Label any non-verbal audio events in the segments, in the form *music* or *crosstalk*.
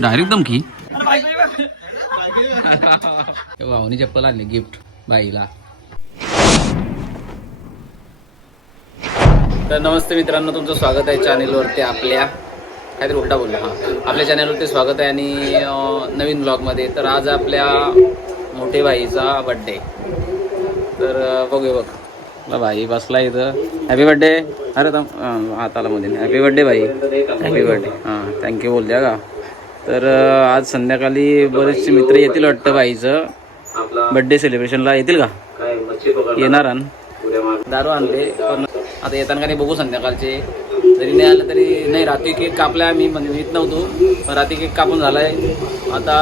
Direct धमकी. भाऊनी चप्पल आणली गिफ्ट बाईला. तर नमस्ते मित्रांनो तुमचं स्वागत आहे चॅनेलवरती आपल्या. काहीतरी उलटा बोलला हा. आपल्या चॅनेलवरती स्वागत आहे आणि नवीन ब्लॉगमध्ये तर आज आपल्या मोठे भाईचा बड्डे तर बघूया बघ. भाई बसला इथं. हॅपी बड्डे अरे थांब हाताला मध्ये हॅपी बर्थडे भाई. हॅपी बर्थडे हां थँक्यू बोल द्या का तर आज संध्याकाळी बरेचसे मित्र येतील वाटतं भाईचं. बड्डे सेलिब्रेशनला येतील का? येणार आण. दारू आणले पण आता येताना का नाही बघू संध्याकाळचे. जरी नाही आलं तरी नाही रात्री केक कापलाय आम्ही म्हणजे येत नव्हतो. पण रात्री केक कापून झालाय. आता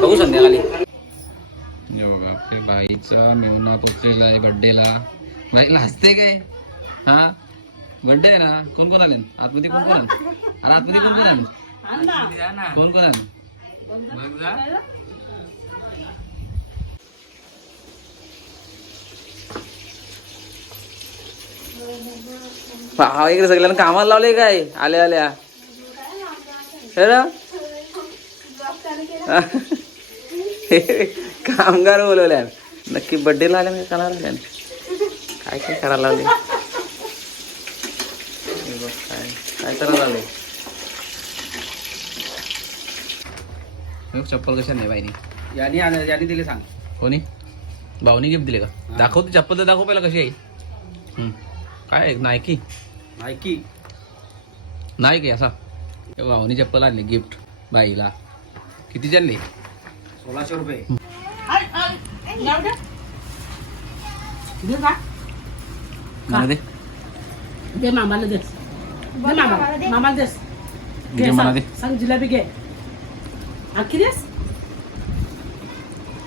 बघू संध्याकाळी. बाईचा मेवना पोचलेला आहे बड्डेला बाईला हसते काय? हा? बड्डे आहे ना? कोण कोण आले? आतमध्ये कोण कोण अरे आतमध्ये कोण कोण आले? कोण कोण आले? हा इकडे सगळ्यांना कामाला लावले काय? आल्या आल्या. *laughs* कामगार बोलवल्या नक्की बड्डेला आल्या म्हणजे करायला लागल्या काय काय करायला लावले बघ, काय काय करायला लावले हे बघ, चप्पल कशा नाही बाईनी? यानी आण- यानी दिले सांग. कोणी? भाऊनी गिफ्ट दिले का? दाखव ती चप्पल तर दाखव पहिला कशी आहे. हम्म. काय आहे? नायकी नायकी नाही की असा भाऊनी चप्पल आणली गिफ्ट बाईला. किती आणली? सोळाशे रुपये. मला दे. दे मामाला दे. दे मामाला मामाला देस घे मला दे. सांग जिलेबी घे. आणखी देस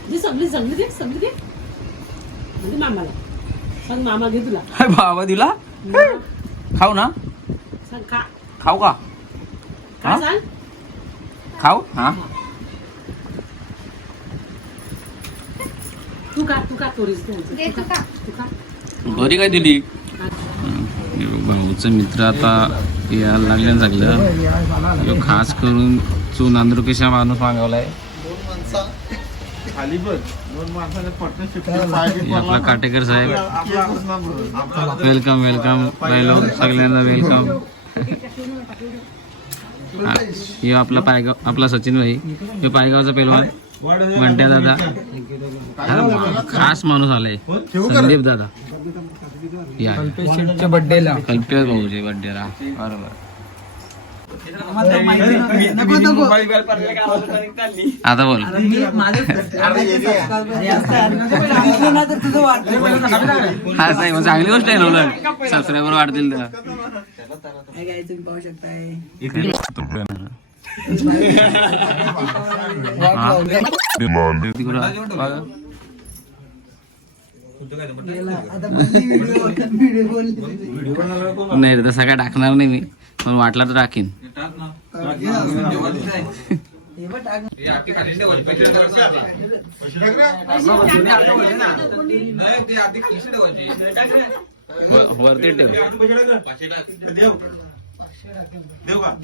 दे सगळी सगळी दे सगळी दे. दे मामाला. सांग मामा घे तुला. हाय बाबा दिला? खाऊ ना. सांग खा. खाऊ का? हा? सांग. खाऊ? हा. तू का तू का बरी काय दिली. भाऊचं मित्र आता यायला लागले लागलं ह्यो खास करून चू नांदुरकेशा माणूस मागवलाय. आपला काटेकर साहेब. वेलकम वेलकम लोक सगळ्यांना वेलकम हे आपला पायगाव आपला सचिन भाई. हे पायगावचा पेलवान म्हणत्या दादा खास माणूस आलाय. संदीप दादा. या. कल्पेश भाऊचे बड्डेला बरोबर. आता बोल. हा नाही मग चांगली गोष्ट आहे ना उलट. सबस्क्रायबर वाढतील तर. हा? नाही रे, तसा काय टाकणार नाही मी. पण वाटला तर टाकीन. वरती ठेव. देव. का?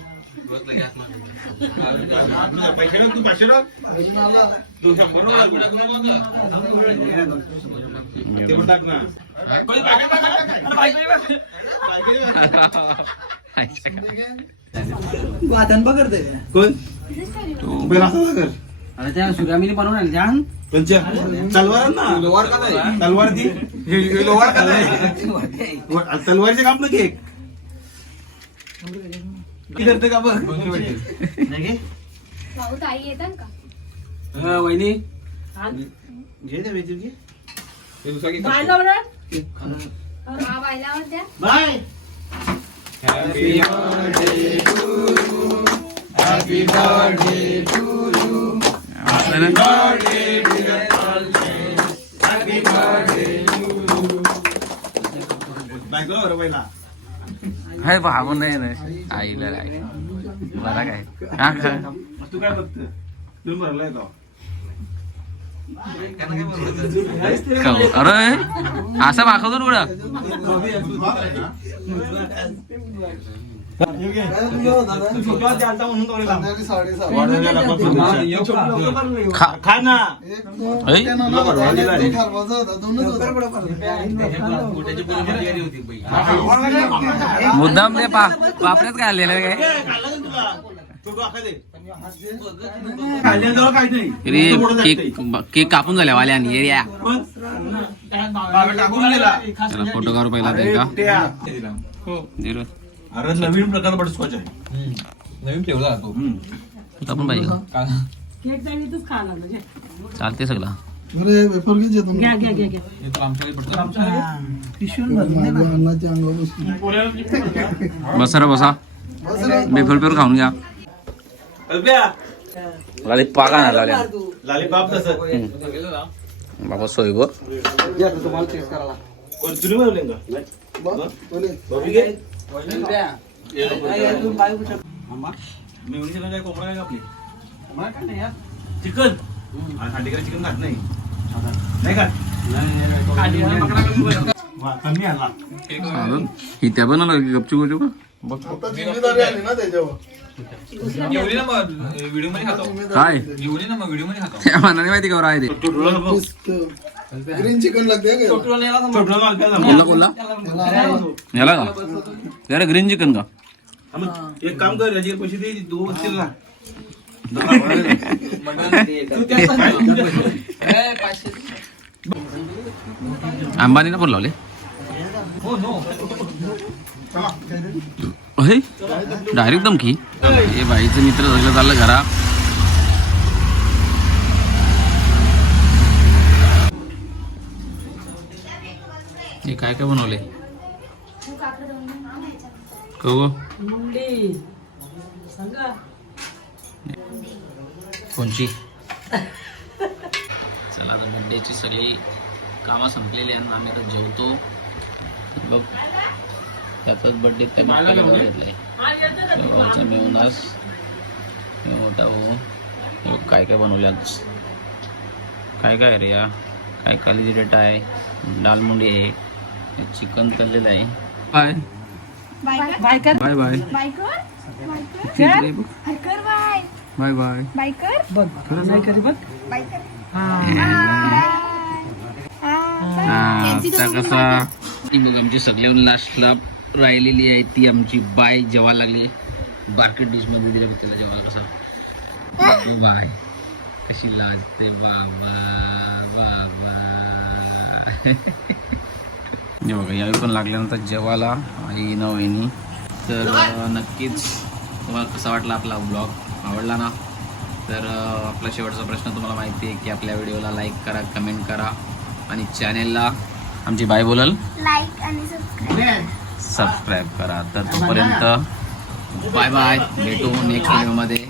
कोण? कर अरे त्या सुरामीने बनवून जाण पंचा तलवार ना लोवार का तलवार ती लोवार का व- तलवारचे काम ना केक करते का बघ? भाऊ ताई येतात का? वहिनी. हा. घे दे वेचून घे. बायला बरं हा बायलावर द्या बाय बायकोला बरं पहिला काय भाऊ नाही ना आईला काय? बरा काय? हा काय? तू काय बघत तुम्ही भरलाय खाऊ. अरे असा माखवतो उडा खा ना? मुद्दाम ते पा पापड्यात काय आलेलं काय दे. केक कापून झाल्या वाल्यानी ये या पण बाबा टाकून दिला. त्याला फोटो काढू पहिला ते का. दिलं. अरे नवीन प्रकार बटरस्कॉच आहे. नवीन ठेवला तो. हम्म. तुला पण पाहिजे. का? केक जाईल इथंच खायला लागलं घ्या. चालते सगळं. घ्या घ्या घ्या घ्या. हे तर आमच्याकडे पडतं. बसा रे बसा. बेफर पेर खाऊन घ्या. अल्प्या, लाली पाका ना लाल्या लॉलीपॉप तसं. बाबा सोय गो कोण तुम्ही बनवले का? बबी घे. मेहुणीच्या काय कोंबडा काय कापली चिकन? आणि खांडेकरी चिकन खात नाही. नाही वा, कमी आला. त्या बनवलं की गपचूप गपचूप जेवली ना मग व्हिडिओमध्ये खातो काय? जेवली ना मग व्हिडिओमध्ये खातो *laughs* माहिती आहे ते. ग्रीन चिकन लागते याला का? जरा ग्रीन चिकन का? एक काम कर याचे पैसे दे दोन असतील ना. अंबानीला लावले डायरेक्ट धमकी. हे बाईचं मित्र सगळं चाललं घरा. हे काय काय बनवले कव कोणची? चला आता बड्डेची सगळी कामं संपलेली आहेत आम्ही आता जेवतो. बघ. त्याचाच बड्डे त्यांनी घेतलाय तेव्हाचा मेवनास मोठा भाऊ. काय काय बनवले आज? काय काय रे या? काय काली रेट आहे? दाल मुंडी आहे. चिकन तळलेलं आहे. Bye. Biker? Bye bye. Biker? Bye biker? Bye. Bye bye. आता कसा? बघ आमची सगळ्याहून लास्टला राहिलेली आहे ती आमची बाय जेवायला लागली. बार्केट डिशमध्ये दिले त्याला जेवायला कसा? बाय कशी लाजते. बाबा बाबा. हे बघा यावेळी पण लागल्यानंतर जेवायला आई न वहिनी. तर नक्कीच तुम्हाला कसा वाटला आपला ब्लॉग आवडला ना? तर आपला शेवटचा प्रश्न तुम्हाला माहिती आहे की आपल्या व्हिडिओला लाईक करा कमेंट करा. आणि चॅनेलला आमची बाय बोलल. लाईक आणि सबस्क्राईब सबस्क्राईब करा. तर तोपर्यंत बाय बाय भेटू नेक्स्ट व्हिडिओमध्ये